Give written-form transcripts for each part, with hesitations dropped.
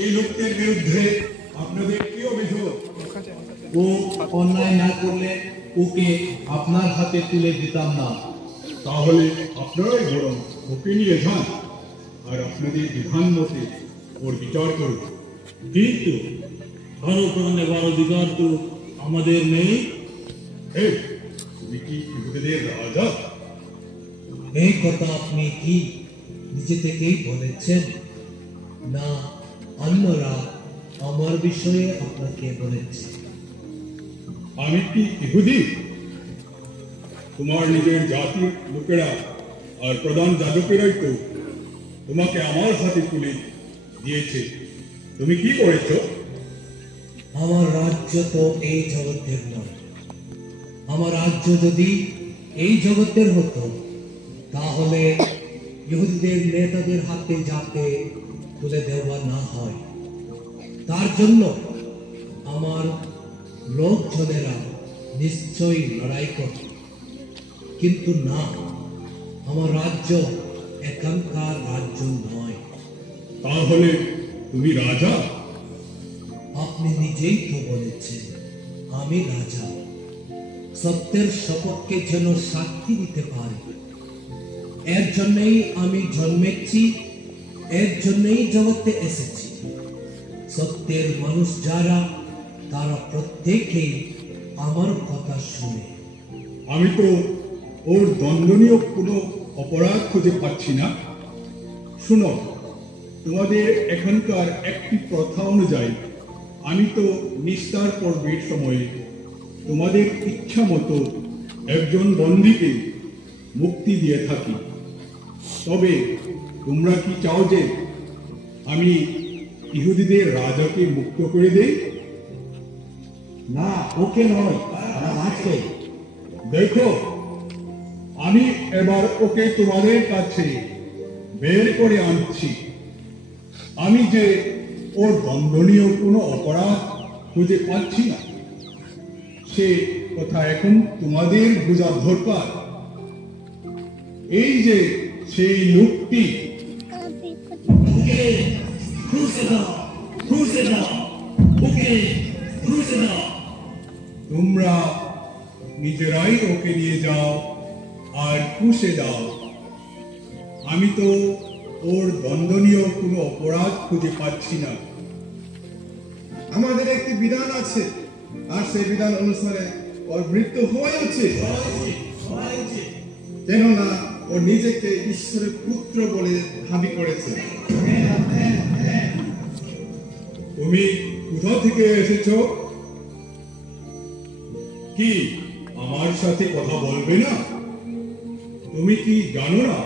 এই লোকটির বিরুদ্ধে আপনাদের কি অভিযোগ? ও অন্যায় না করলে ওকে আপনার হাতে তুলে দিতাম না। তাহলে আপনারাই বরং ওকে নিয়ে যান আর আপনাদের বিধান মতে ওর বিচার করুন। কিন্তু ধরো করে নেবার অধিকার তো আমাদের নেই। তুমি কি ইহুদিদের রাজা? এই কথা আপনি কি নিজে থেকেই বলেছেন, না অন্যরা আমার বিষয়ে আপনাকে বলেছে? আমি কি ইহুদি? তোমার নিজের জাতির লোকেরা আর প্রধান যাজকেরাই তো তোমাকে আমার হাতে তুলে দিয়েছে। তুমি কি করেছো? আমার রাজ্য তো এই জগতের নয়। আমার রাজ্য যদি এই জগতের হতো তাহলে ইহুদিদের নেতাদের হাতে যাতে তুলে দেওয়া না হয়, তার জন্য আমার লোকজনেরা নিশ্চয়ই লড়াই করত। কিন্তু না, আমার রাজ্য এখানকার রাজ্য নয়। তাহলে তুমি রাজা? আপনি নিজেই তো বলেছেন আমি রাজা। সত্যের সপক্ষে যেন সাক্ষী দিতে পারি, এর জন্যই আমি জন্মেছি, এর জন্যই জগতে এসেছি। সত্যের মানুষ যারা, তারা প্রত্যেকেই আমার কথা শুনে। আমি তো ওর দণ্ডনীয় কোনো অপরাধ খুঁজে পাচ্ছি না। শুনো, তোমাদের এখানকার একটি প্রথা অনুযায়ী আমি তো নিস্তার পর্বের সময়ে তোমাদের ইচ্ছা মতো একজন বন্দীকে মুক্তি দিয়ে থাকি। তবে তোমরা কি চাও যে আমি ইহুদিদের রাজাকে মুক্ত করে দেই? না, ওকে নয়, রাজকে। দেখো, আমি এবার ওকে তোমাদের কাছে বের করে আনছি। আমি যে ওর দণ্ডনীয় কোনো অপরাধ খুঁজে পাচ্ছি না, সে কথা এখন তোমাদের বোঝা দরকার। এই যে সেই লোকটি, তোমরা নিজেরাই ওকে নিয়ে যাও আর পুষে দাও। আমি তো ওর দণ্ডনীয় কোনো অপরাধ খুঁজে পাচ্ছি না। আমাদের একটি বিধান আছে, আর সেই বিধান অনুসারে ওর মৃত্যু হওয়াই উচিত। কেননা ও নিজেকে ঈশ্বরের পুত্র বলে দাবি করেছে। তুমি কোথা থেকে এসেছো? কি আমার সাথে কথা বলবে না? তুমি কি জানো না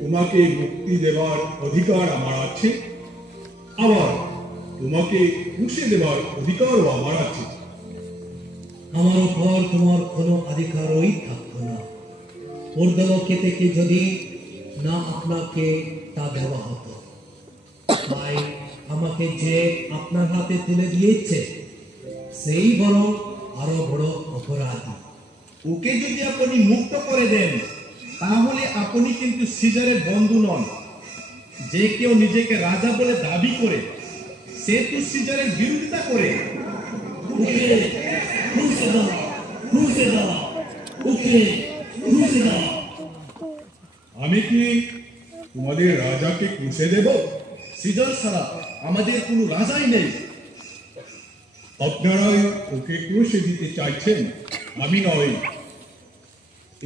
তোমাকে মুক্তি দেওয়ার অধিকার আমার আছে, আবার তোমাকে পুষে দেওয়ার অধিকারও আমার আছে। আমার উপর তোমার কোনো অধিকারই থাকতো না। ঊর্ধ্বলোকে থেকে যদি না আপনাকে তা দেওয়া হতো। তাই আমাকে যে আপনার হাতে তুলে দিয়েছে সেই বড় আরো বড় অপরাধী। ওকে যদি আপনি মুক্ত করে দেন তাহলে আপনি কিন্তু সিজারের বন্ধু নন। যে কেউ নিজেকে রাজা বলে দাবি করে সে তো সিজারের বিরোধিতা করে। আমি কি তোমাদের রাজাকে পুষে দেব? সিজার ছাড়া আমাদের কোনো রাজাই নেই। আপনারাই ওকে ক্রুশে দিতে চাইছেন, আমি নই।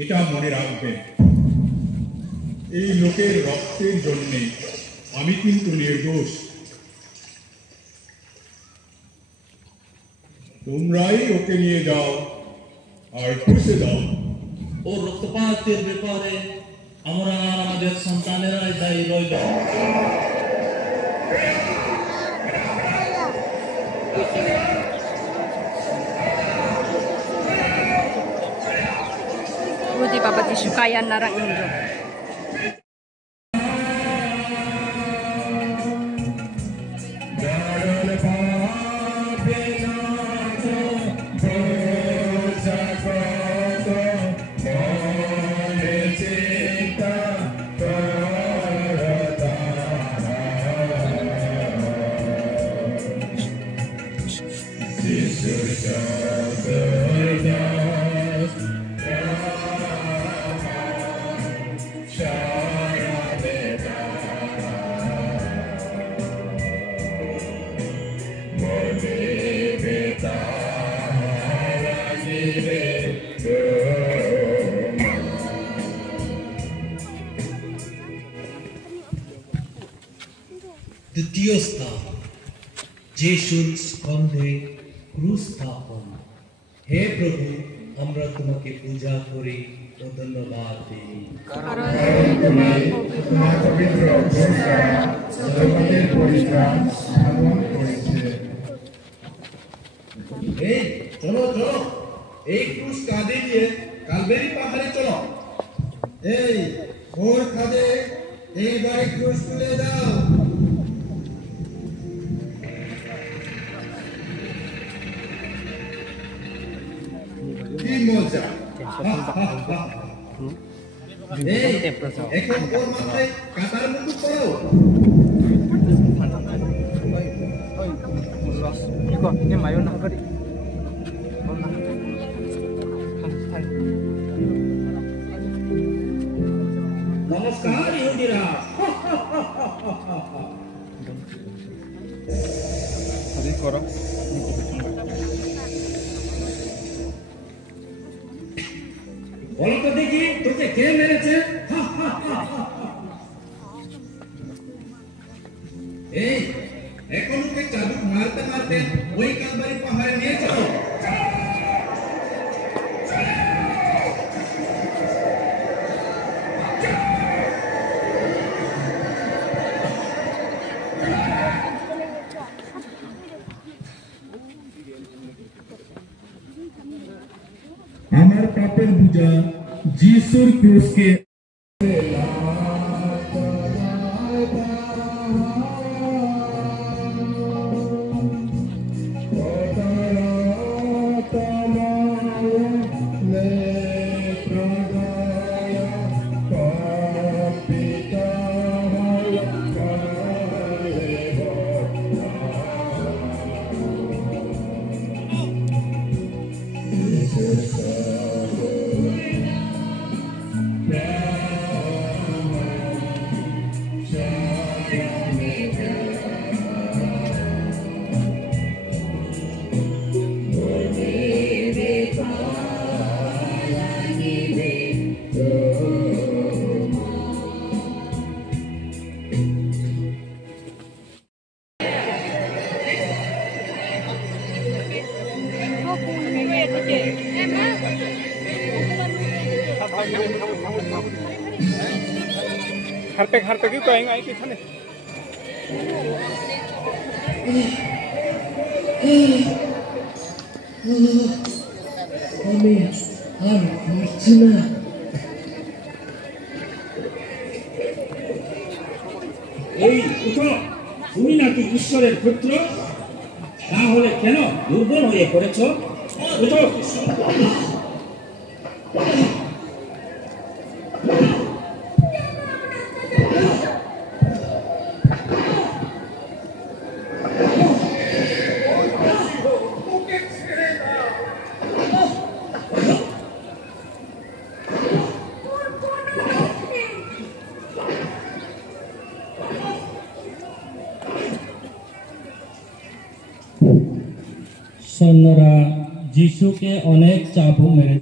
এটা মনে রাখবেন। এই লোকের রক্তের জন্যে আমি কিন্তু নির্দোষ। তোমরাই ওকে নিয়ে যাও আর ক্রুশে দাও। ও রক্তপাতের ব্যাপারে আমরা আর আমাদের সন্তানেরাই দায়ী রইল। Budi Bapak disukayan narang Indo. Jagata দ্বিতীয় স্থান যিশুর স্কন্ধে ক্রুশ স্থাপন। হে প্রভু, আমরা তোমাকে পূজা করি ও ধন্যবাদ দিই। তোমার পবিত্র ঘোষণা জগতের পরিত্রাণ সাধন করেছে। এই চলো চলো, এই ক্রুশ কাঁধে নিয়ে কালবেরি পাহাড়ে চলো। এই ওর কাঁধে এইবার ক্রুশ তুলে দাও। কি মজা! এই এখন ওর মাথায় কাঁটার মুকুট পরাও। নমস্কার ইহুদিরা। বলো তো দেখি, তোকে কে মেরেছে? এই এখন ওকে চাবুক মারতে মারতে ওই কালবারি পাহাড়ে নিয়ে চলো। আমার পাপের বোঝা যিশুর ক্রুশকে harpe gitu aing aing kesana. আমি আর পারছি না। এই উঠো, তুমি নাকি ঈশ্বরের পুত্র? তাহলে কেন দুর্বল হয়ে পড়েছ? উঠো। সৈন্যরা যিশুকে অনেক চাবুক মেরে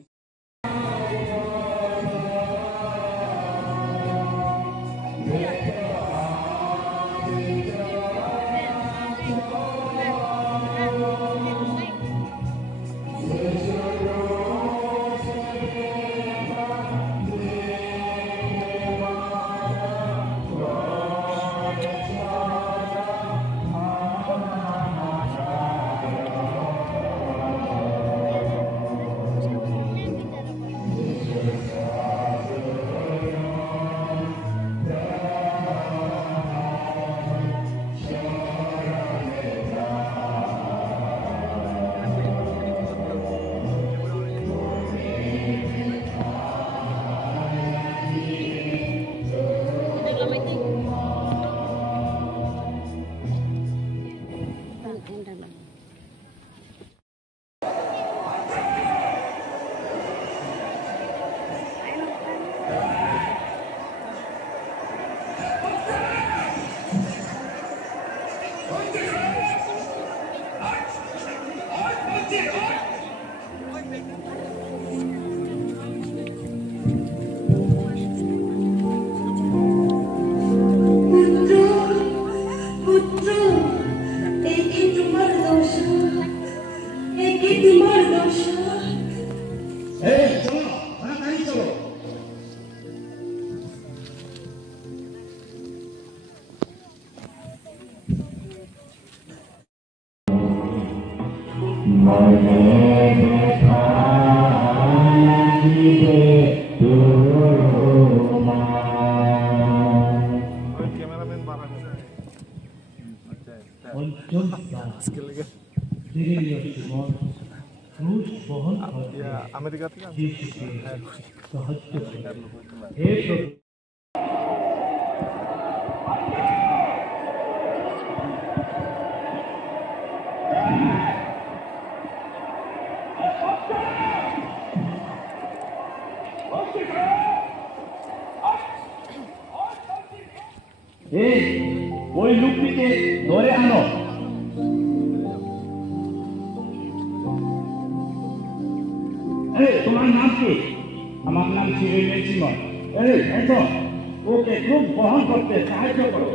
আমেরিকা থেকে এই ওই লোকটিকে ধরে আনো। তোমার নাম কি? আমার নাম সিমন। এসো, ওকে খুব বহন করতে সাহায্য করো।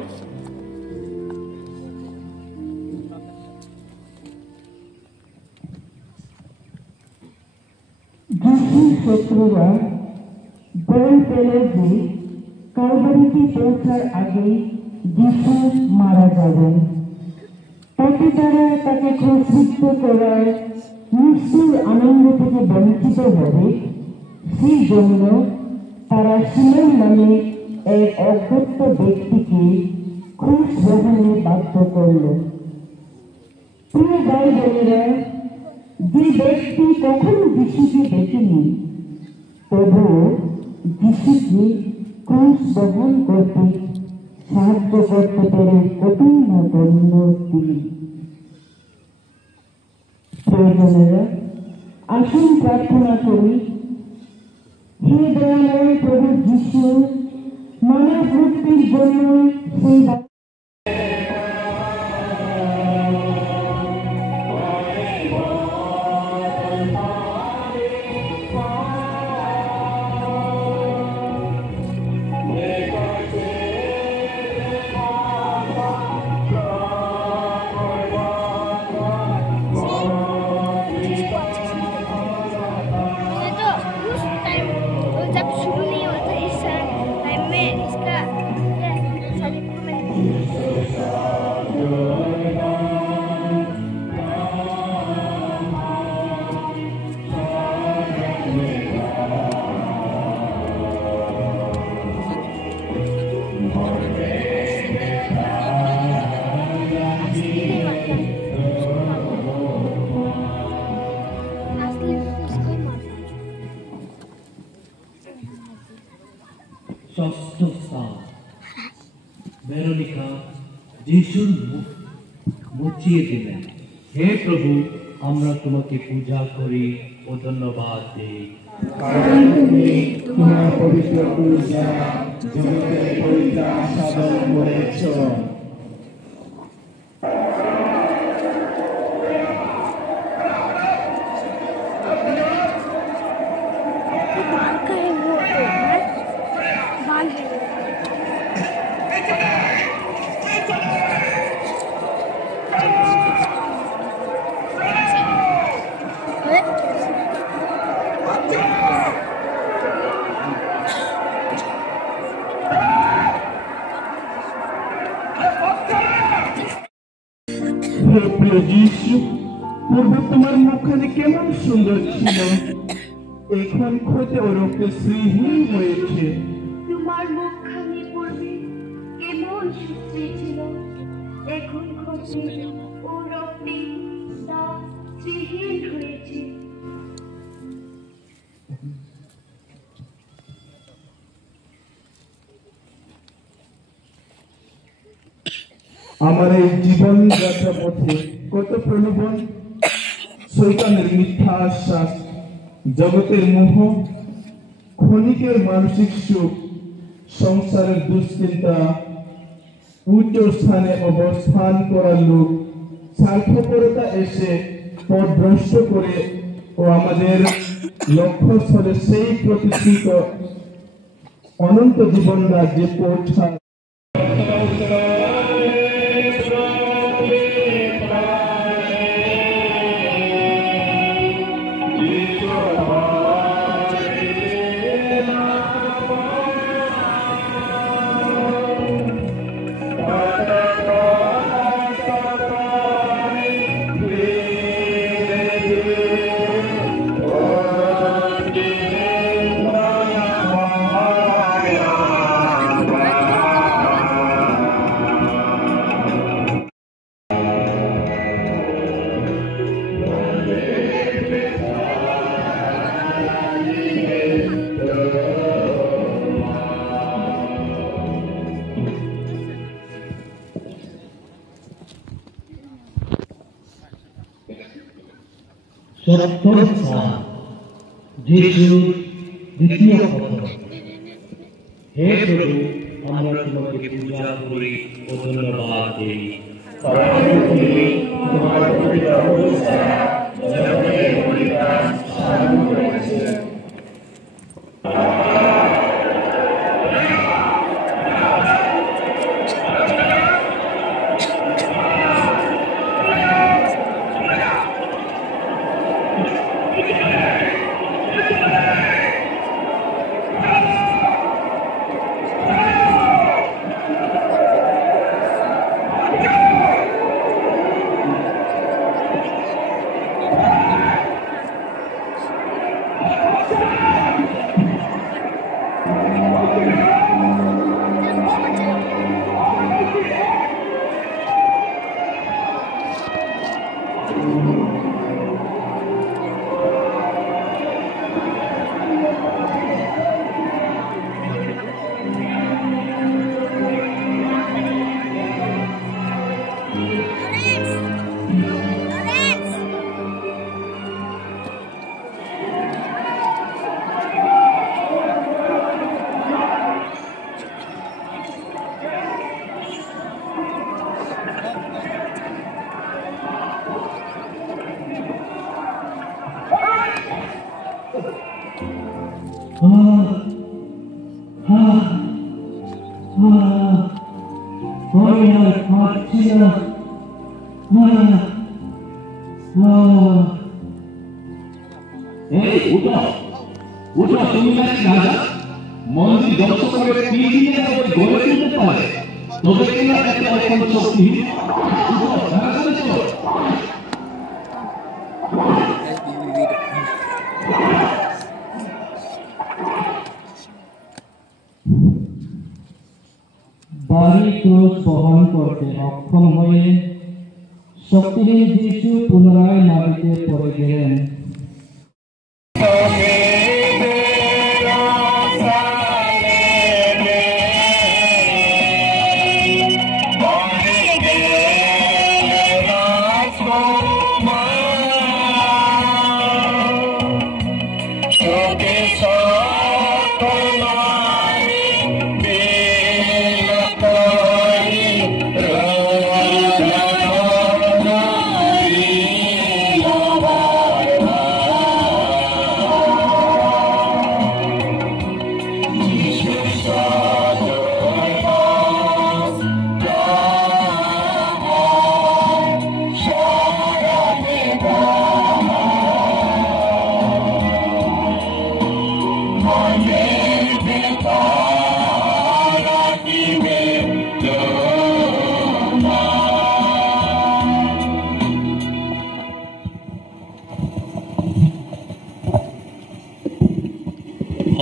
যিশুর শত্রুরা বল পেল যে কালবারিতে পৌঁছার আগে যিশু মারা যাবেন, তাতে তারা তাকে ক্রুশবিদ্ধ করার নিষ্ঠুর আনন্দ থেকে বঞ্চিত হবে। সেই জন্য তারা সিমন নামে এক অজ্ঞাত ব্যক্তিকে ক্রুশ বহনে বাধ্য করল। প্রিয় ভাই বোনেরা, যে ব্যক্তি কখনো যিশুকে দেখেনি তবুও যিশুকে ক্রুশ বহন করতে সাহায্য করতে পেরে কতই না ধন্য তিনি। প্রয়োজনেরা আসুন প্রার্থনা করি। হে দয়াময় প্রভু যিশু, মানব মুক্তির জন্য সেই जब शुरू नहीं होता इस टाइम में इसका सारी ষষ্ঠ স্থান ভেরোনিকা যিশুর মুখ মুছিয়ে দিলেন। হে প্রভু, আমরা তোমাকে পূজা করি ও ধন্যবাদ দিই, কারণ তুমি তোমার পবিত্র ক্রুশ দ্বারা জগতের পরিত্রাণ সাধন করেছ। প্রিয় যিশু, পূর্বে তোমার মুখখানি কেমন সুন্দর ছিল, এখন ক্ষতে ও রক্তে শ্রীহীন হয়েছে। তোমার মুখখানি পূর্বে কেমন সুশ্রী ছিল, এখন ক্ষতে ও রক্তে তা শ্রীহীন হয়েছে। আমার এই জীবন যাত্রার মধ্যে কত প্রলোভন, শয়তানের মিথ্যা আশ্বাস, জগতের মোহ, ক্ষণিকের মানসিক সুখ, সংসারের দুশ্চিন্তা, উচ্চ স্থানে অবস্থান করার লোক, স্বার্থপরতা এসে পথভ্রষ্ট করে ও আমাদের লক্ষ্যস্থলে সেই প্রতিষ্ঠিত অনন্ত জীবন রাজ্যে পৌঁছায়। সপ্তম স্থান যিশুর দ্বিতীয় কথা। হে প্রভু, আমরা তোমাকে পূজা করি ও ধন্যবাদ দিই, কারণ তুমি তোমার পবিত্র রূপ দ্বারা জগতের পরিত্রাণ সাধন করেছো। মন্দির ধ্বংস করে 3 দিনের মধ্যে গড়ে তুলতে পারে, তবে কিনা এত অল্প শক্তি বাড়ি ক্রোধ বহন করতে অক্ষম হয়ে শক্তিহীন যিশু পুনরায় মাটিতে পড়ে গেলেন।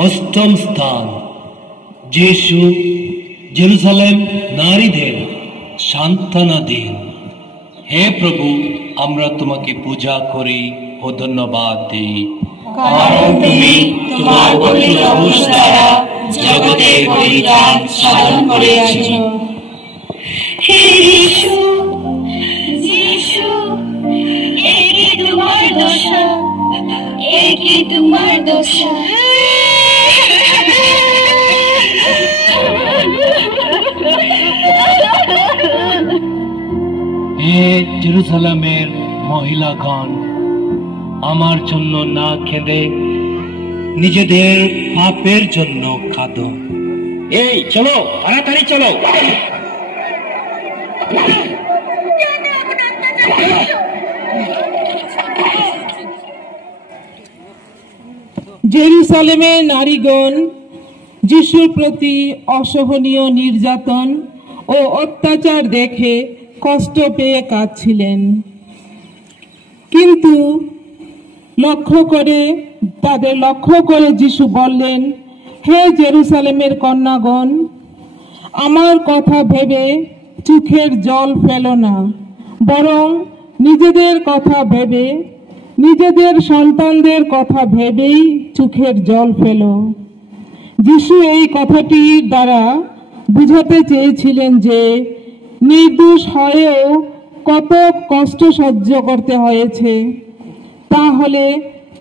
অষ্টম স্থান যিশু জেরুজালেম নারীদের সান্ত্বনা দিন। হে প্রভু, আমরা তোমাকে পূজা করি ও ধন্যবাদ দিই, কারণ তুমি তোমার পবিত্র রূপ দ্বারা জগতের পরিত্রাণ সাধন করেছো। হে যিশু, যিশু, এ কি তোমার দশা, এ কি তোমার দশা। হে জেরুজালেমের মহিলাগণ, আমার জন্য না খেদে নিজেদের পাপের জন্য খাদো। এই চলো, তাড়াতাড়ি চলো। জেরুসালেমের নারীগণ যিশুর প্রতি অসহনীয় নির্যাতন ও অত্যাচার দেখে কষ্ট পেয়ে কাঁদছিলেন, কিন্তু তাদের লক্ষ্য করে যিশু বললেন, হে জেরুসালেমের কন্যাগণ, আমার কথা ভেবে চোখের জল ফেলো না, বরং নিজেদের কথা ভেবে, নিজেদের সন্তানদের কথা ভেবেই চোখের জল ফেলো। যিশু এই কথাটির দ্বারা বুঝাতে চেয়েছিলেন যে নির্দোষ হয়েও কত কষ্ট সহ্য করতে হয়েছে, তাহলে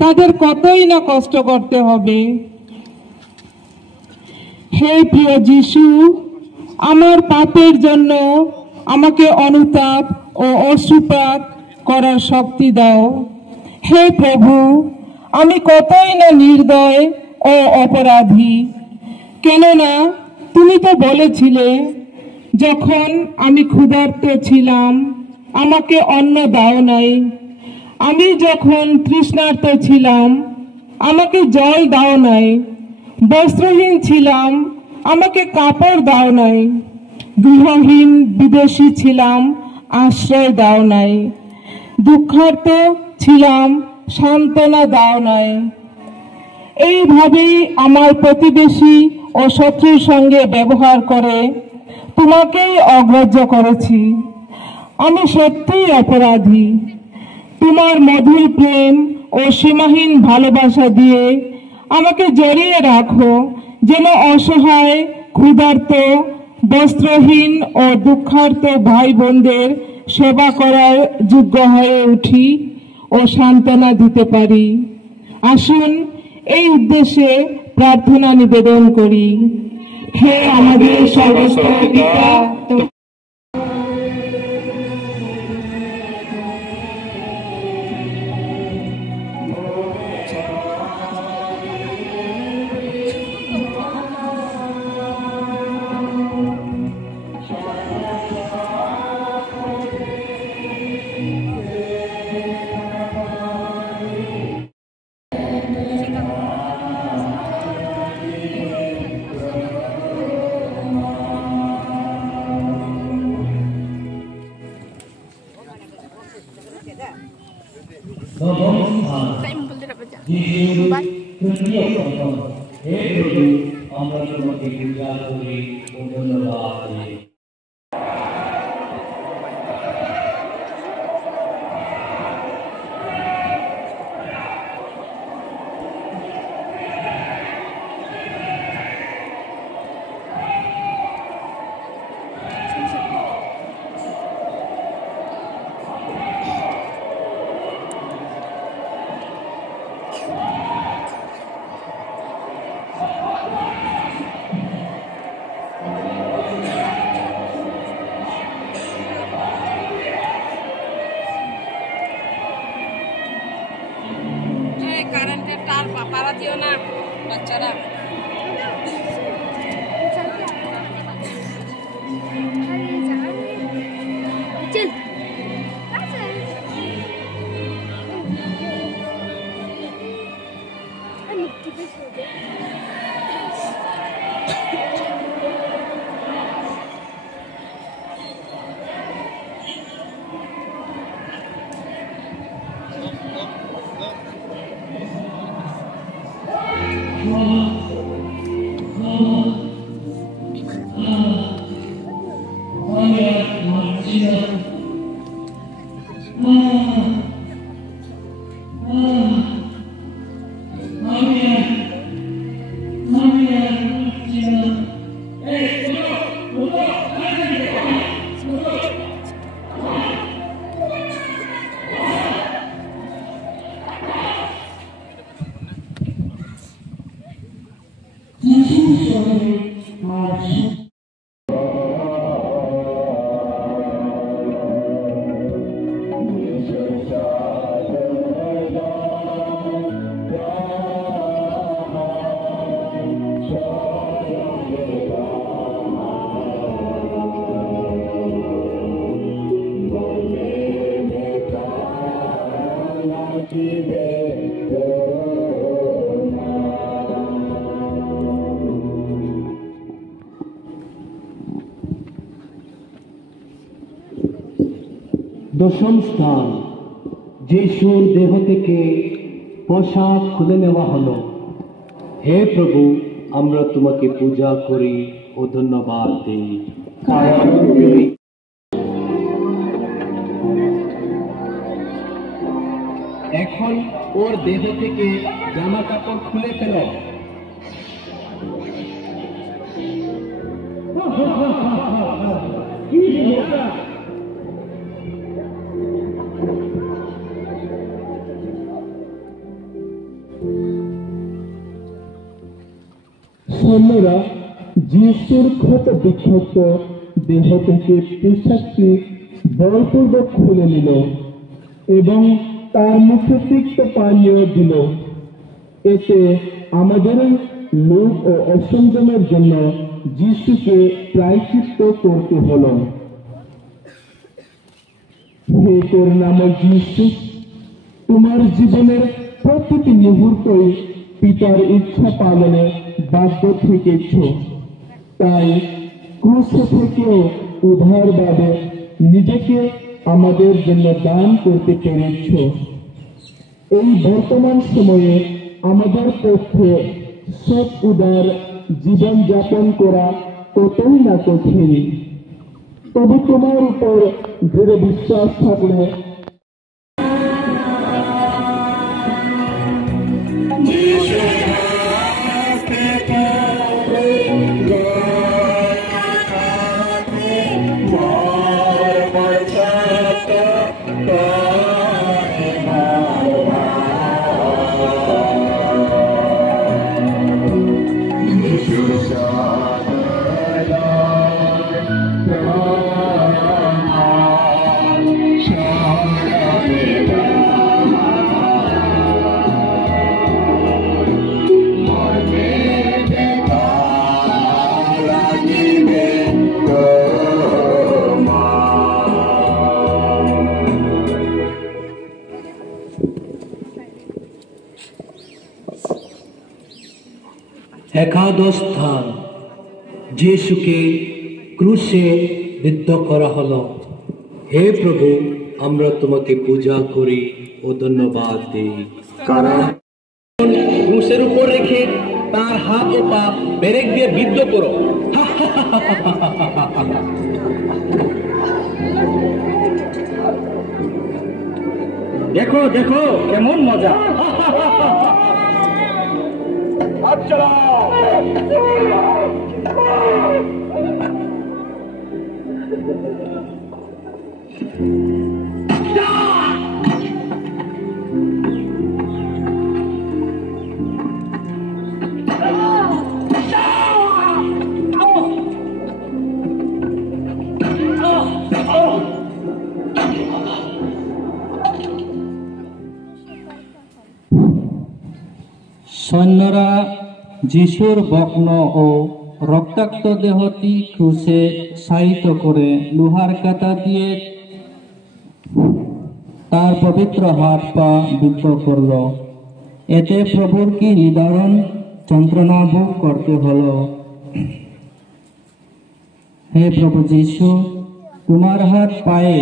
তাদের কতই না কষ্ট করতে হবে। হে প্রিয় যিশু, আমার পাপের জন্য আমাকে অনুতাপ ও অশ্রুপাত করার শক্তি দাও। হে প্রভু, আমি কতই না নির্দয় ও অপরাধী, কেননা তুমি তো বলেছিলে, যখন আমি ক্ষুধার্ত ছিলাম আমাকে অন্ন দাও নাই, আমি যখন তৃষ্ণার্ত ছিলাম আমাকে জল দাও নাই, বস্ত্রহীন ছিলাম আমাকে কাপড় দাও নাই, গৃহহীন বিদেশী ছিলাম আশ্রয় দাও নাই, দুঃখার্ত ছিলাম সান্ত্বনা দাও নাই। এইভাবেই আমার প্রতিবেশী ও শত্রুর সঙ্গে ব্যবহার করে তোমাকেই অগ্রাহ্য করেছি। আমি সত্যিই অপরাধী। তোমার মধুর প্রেম ও সীমাহীন ভালোবাসা দিয়ে আমাকে জড়িয়ে রাখো, যেন অসহায়, ক্ষুধার্ত, বস্ত্রহীন ও দুঃখার্ত ভাই বোনদের সেবা করার যোগ্য হয়ে উঠি ও সান্ত্বনা দিতে পারি। আসুন এই উদ্দেশ্যে প্রার্থনা নিবেদন করি। হে আমাদের সর্বশ্রেষ্ঠ পিতা, আমরা তোমাকে পূজা করি ও ধন্যবাদ দিই। কারেন্টের তার পাড়া দিও না বাচ্চারা। দশম স্থান, যিশুর দেহ থেকে পোশাক খুলে নেওয়া হলো। হে প্রভু, আমরা তোমাকে পূজা করি ও ধন্যবাদ দিই। এখন ওর দেহ থেকে জামা কাপড় খুলে ফেল। সৈন্যরা যিশুর ক্ষত বিক্ষত দেহ থেকে পোশাকটি বলপূর্বক খুলে নিল এবং তার মুখে তিক্ত পানীয় দিল। এতে আমাদের লোভ ও অসংযমের জন্য যিশুকে প্রায়শ্চিত্ত করতে হলো। হে করুণাময় যিশু, তোমার জীবনের প্রতিটি মুহূর্তই পিতার ইচ্ছা পালনে বাধ্য থেকেছ, তাই ক্রুশ থেকেও উদারভাবে নিজেকে আমাদের জন্য দান করতে পেরেছ। এই বর্তমান সময়ে আমাদের পক্ষে সৎ উদার জীবন যাপন করা কতই না কঠিন, তবে তোমার উপর দৃঢ় বিশ্বাস থাকলে একাদশ স্থান, যিশুকে ক্রুশে বিদ্ধ করা হলো। হে প্রভু, আমরা তোমাকে পূজা করি ও ধন্যবাদ দিই, কারণ ক্রুশের উপর রেখে তার হাত ও পা পেরেক দিয়ে বিদ্ধ করো। দেখো দেখো কেমন মজা। সৈন্যরা যিশুর বক্ন ও রক্তাক্ত দেহটি ক্রুশে শায়িত করে লোহার কাঁটা দিয়ে তার পবিত্র হাত পা বিদ্ধ করল। এতে প্রভুর কি নিদারুণ যন্ত্রণা ভোগ করতে হলো। হে প্রভু যিশু, তোমার হাত পায়ে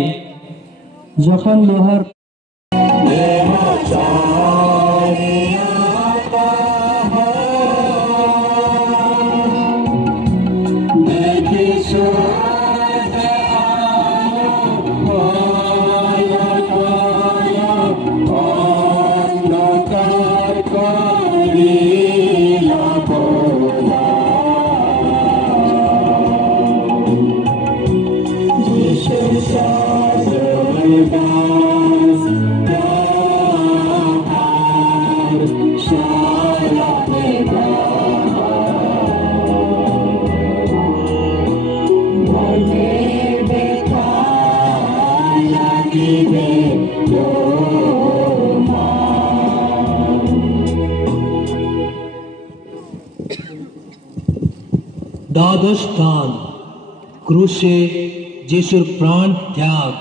যখন লোহার দ্বাদশ স্থান, ক্রুশে যিশুর প্রাণ ত্যাগ।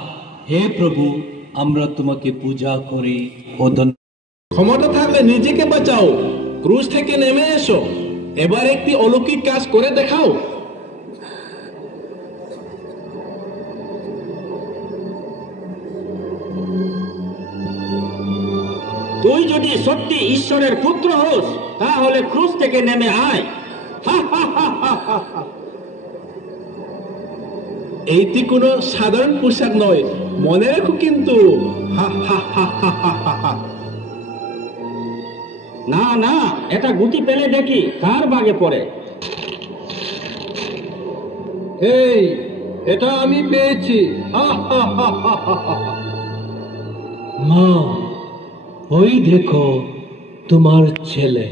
হে প্রভু, আমরা তোমাকে পূজা করি ও ক্ষমতা থাকলে নিজেকে বাঁচাও, ক্রুশ থেকে নেমে এসো, এবার একটি অলৌকিক কাজ করে দেখাও। তুই যদি সত্যি ঈশ্বরের পুত্র হোস, তাহলে ক্রুশ থেকে নেমে আয়। এইটি কোনো সাধারণ পোশাক নয়, মনে রেখো কিন্তু। না না, এটা গুটি পেলে দেখি কার বাগে পড়ে। এই, এটা আমি পেয়েছি। মা, ওই দেখো তোমার ছেলে,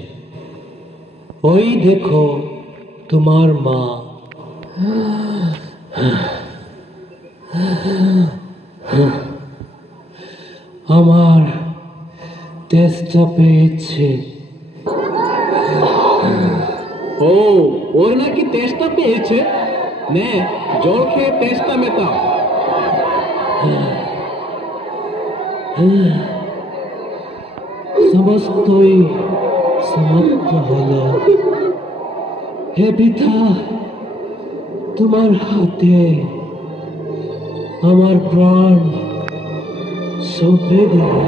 ওই দেখো তোমার মা। আমার তেষ্টা পেয়েছে। ও, ওর নাকি তেষ্টা পেয়েছে। নে, জল খেয়ে তেষ্টা মেটাও। সমস্তই সমাপ্ত হলো। হে পিতা, তোমার হাতে আমার প্রাণ সঁপে দিলাম।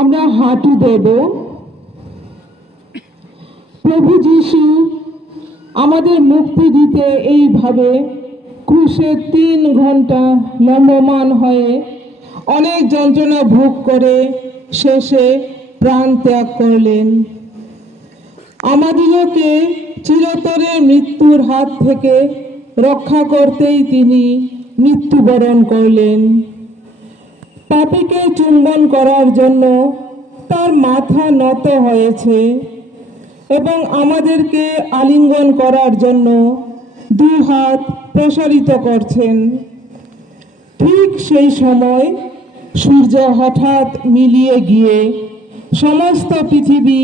আমরা হাঁটু দেব। প্রভু যীশু আমাদের মুক্তি দিতে এইভাবে ক্রুশে 3 ঘন্টা লম্বমান হয়ে অনেক যন্ত্রণা ভোগ করে শেষে প্রাণ ত্যাগ করলেন। আমাদিগকে চিরতরে মৃত্যুর হাত থেকে রক্ষা করতেই তিনি মৃত্যুবরণ করলেন। পাপীকে চুম্বন করার জন্য তার মাথা নত হয়েছে এবং আমাদেরকে আলিঙ্গন করার জন্য 2 হাত প্রসারিত করছেন। ঠিক সেই সময় সূর্য হঠাৎ মিলিয়ে গিয়ে সমস্ত পৃথিবী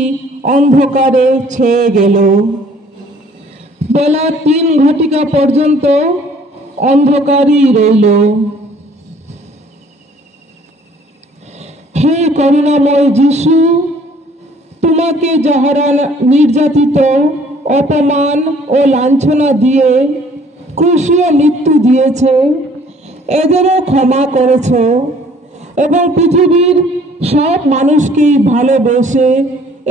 অন্ধকারে ছেয়ে গেল। বেলা 3 ঘটিকা পর্যন্ত অন্ধকারই রইল। হে করুণাময় যিশু, তোমাকে যাহারা নির্যাতিত, অপমান ও লাঞ্ছনা দিয়ে ক্রুশীয় মৃত্যু দিয়েছে, এদেরও ক্ষমা করেছ এবং পৃথিবীর সব মানুষকেই ভালোবেসে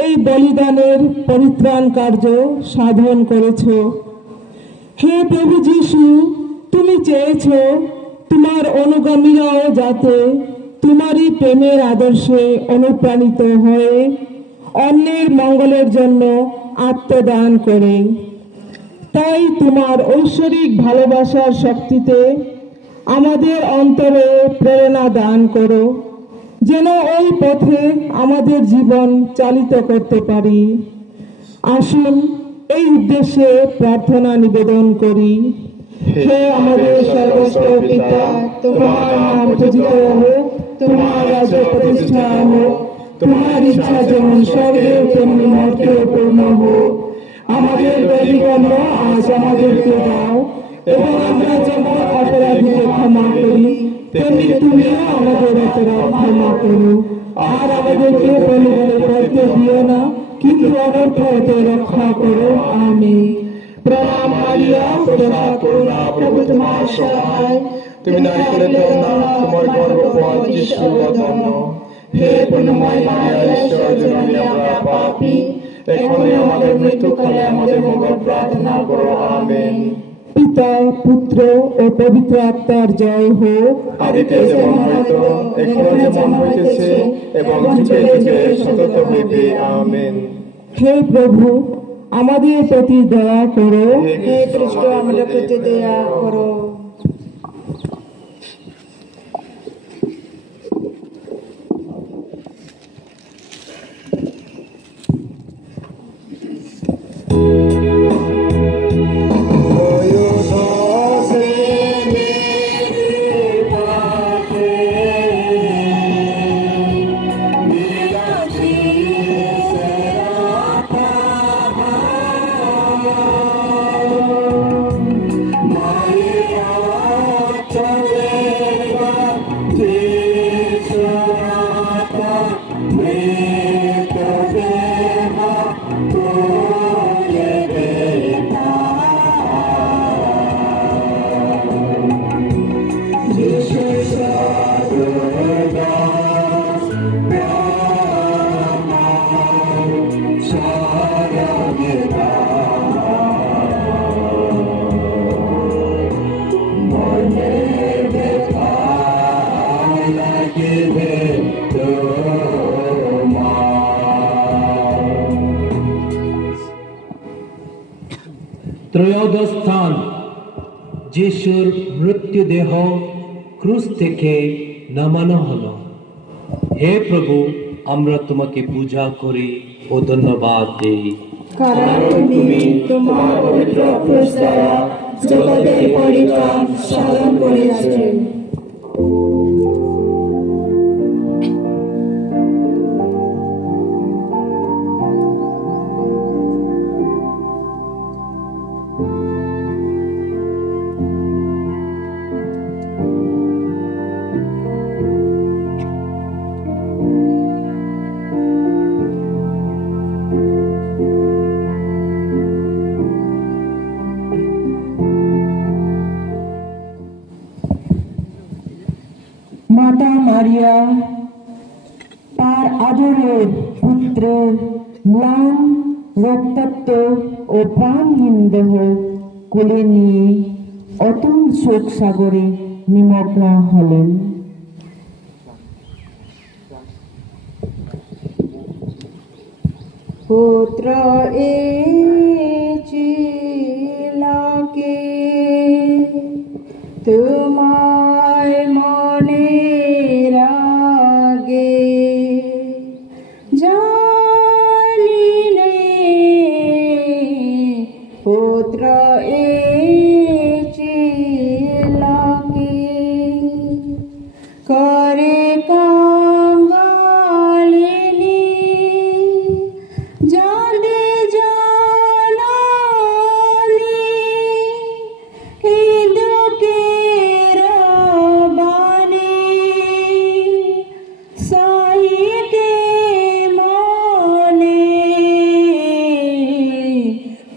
এই বলিদানের পরিত্রাণ কার্য সাধন করেছ। হে প্রভু যিশু, তুমি চেয়েছ তোমার অনুগামীরাও যাতে তোমারই প্রেমের আদর্শে অনুপ্রাণিত হয়ে অন্যের মঙ্গলের জন্য আত্মদান করে। তাই তোমার ঐশ্বরিক ভালোবাসার শক্তিতে আমাদের অন্তরে প্রেরণা দান করো, যেন ওই পথে আমাদের জীবন চালিত করতে পারি। আসুন এই উদ্দেশ্যে প্রার্থনা নিবেদন করি। হে আমাদের সর্বশ্রেষ্ঠ পিতা, তোমার নাম পূজিত হোক, তোমার রাজ্য প্রতিষ্ঠা হোক, তোমার ইচ্ছা যেমন স্বর্গে তেমনি মর্তে পূর্ণ হোক। আমাদের দৈনিকন্য আজ আমাদেরকে দাও, এবং আমরা যেমন অপরাধীকে ক্ষমা করি তেমনি তুমিও আমাদের অপরাধ ক্ষমা করো। আর আমাদেরকে প্রলোভনে পড়তে দিও না, কিন্তু অনর্থ হতে রক্ষা করো। আমিন। প্রণাম মারিয়া, প্রভা করুণা, প্রভু তোমার সহায়। তুমি নারী করে ধন্য, তোমার গর্ভফল যিশু ধন্য। হে পূর্ণময় মারিয়া, ঈশ্বর জননী আমরা পাপী, এখনই আমাদের মৃত্যুকালে আমাদের মঙ্গল প্রার্থনা করো। আমিন। পিতা, পুত্র ও পবিত্র আত্মার জয় হোক। আদিতে যেমন হইত, এখনো যেমন হইতেছে, এবং যুগে যুগে সতত হইবে। আমিন। হে প্রভু, আমাদের প্রতি দয়া করো। হে খ্রিস্ট, আমাদের প্রতি দয়া করো। যিশুর মৃত্যুদেহ ক্রুশ থেকে নামানো হলো। হে প্রভু, আমরা তোমাকে পূজা করি ও ধন্যবাদ দিই, কারণ তুমি তোমার পবিত্র ক্রুশ দ্বারা জগতের পরিত্রাণ সাধন করিয়াছেন। মাতা মারিয়া তার আদরের পুত্রের ম্লান রক্তাক্ত ও প্রাণহীন দেহ কোলে নিয়ে অতল শোক সাগরে নিমগ্ন হলেন। পুত্র চিলাকে তোমায় মনে রাগে জানিলে পুত্র চিলাকে করে কাঙ্গালিনী জানে জানালি হিন্দুকের বাণী সাইতে মনে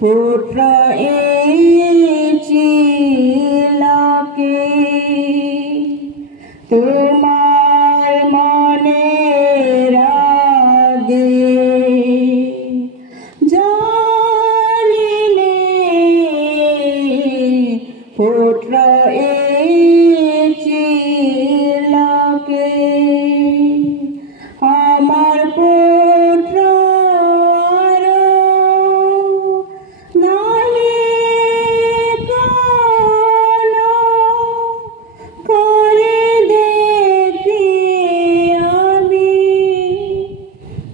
পুত্র চিলাকে তোমার মনে রাগে জানিলে পুত্র চিলাকে আমার পুত্র করে দেখি আমি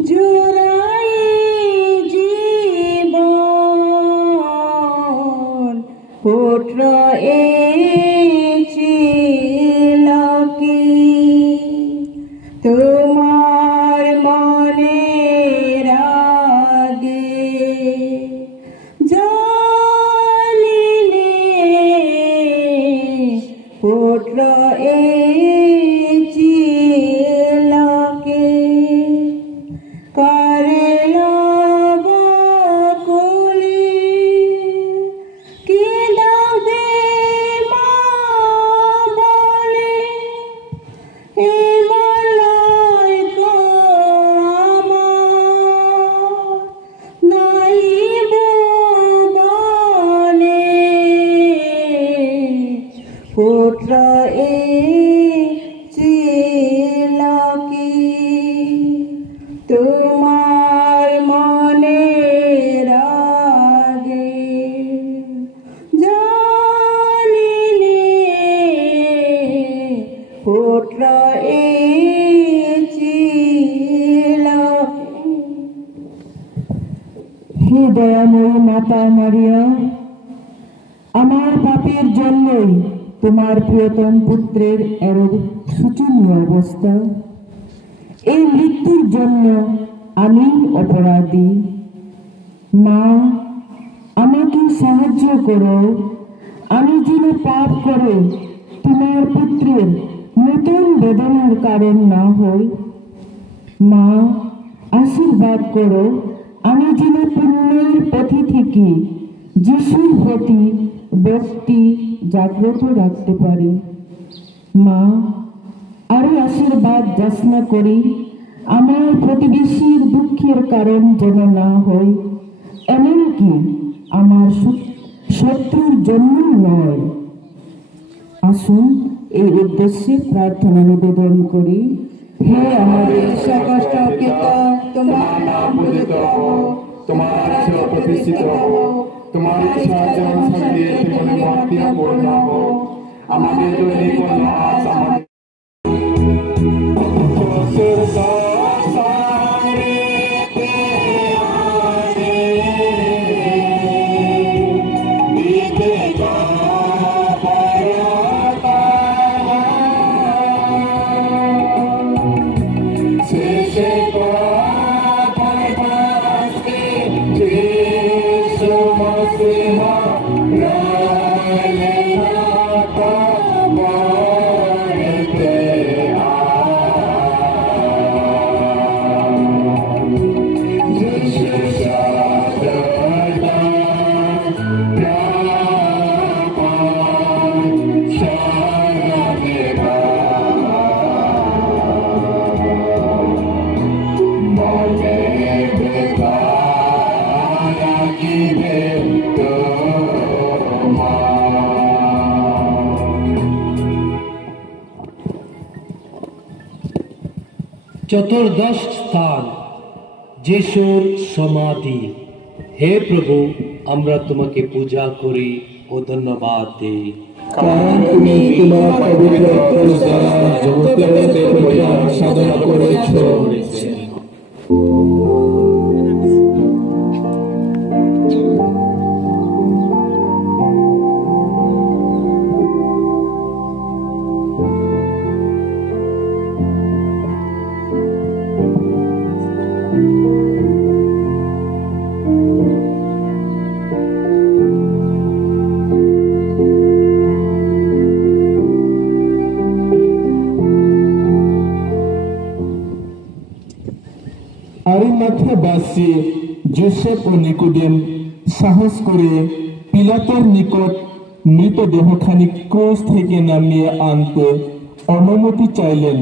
জোড়াই জীবন পুত্র চিলাকে তোমার মনে রাগে জানিলে পুত্র চিলাকে করে লাগা কোলে কে ডাকবে মা বলে এ মলাইকা আমার নাই বনে পুত্র চিলাকে তোমার মনে রাগে জানিলে পুত্র চিলাকে। হে দয়াময়ী মাতা মারিয়া, আমার পাপের জন্যই তোমার প্রিয়তম পুত্রের এরূপ শোচনীয় অবস্থা। এই মৃত্যুর জন্য আমি অপরাধী। মা, আমাকে সাহায্য করো, আমি যেন পাপ করে তোমার পুত্রের নতুন বেদনার কারণ না হই। মা, আশীর্বাদ করো, আমি যেন পুণ্যের পথে থেকে যিশুর প্রতি ভক্তি জাগ্রত রাখতে পারি। মা, আরো আশীর্বাদ যাচনা করি, আমার প্রতিবেশীর দুঃখের কারণ যেন না হয়, এমনকি আমার শত্রুর জন্য নয়। আসুন এই উদ্দেশ্যে প্রার্থনা নিবেদন করি। হে আমাদের সকষ্ট পিতা, তোমার নাম পূজিত হোক, তোমার রাজ্য প্রতিষ্ঠিত হোক, তোমার ইচ্ছা যেমন থাকে তেমনি ভক্তিও পূর্ণ হোক। আমাদের দৈনিক অন্ন আজ আমাদের চতুর্দশ স্থান যিশুর সমাধি। হে প্রভু, আমরা তোমাকে পূজা করি ও ধন্যবাদ দিই, কারণ তুমি তোমার পবিত্র ক্রুশ দ্বারা জগতের দেবতা সাধনা করেছ। আরিমাথাবাসী যোসেফ ও নিকোদেম সাহস করে পিলাতের নিকট মৃতদেহখানি ক্রুশ থেকে নামিয়ে আনতে অনুমতি চাইলেন।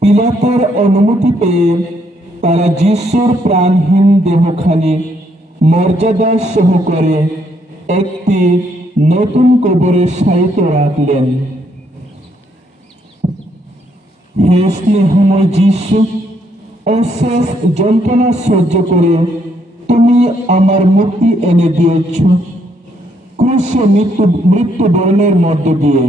পিলাতের অনুমতি পেয়ে তারা যিশুর প্রাণহীন দেহখানি মর্যাদা সহকারে একটি নতুন কবরে শায়িত রাখলেন। হে স্নেহময় যিশু, অশেষ যন্ত্রণা সহ্য করে তুমি আমার মুক্তি এনে দিয়েছ ক্রুশে মৃত্যুবরণের মধ্য দিয়ে।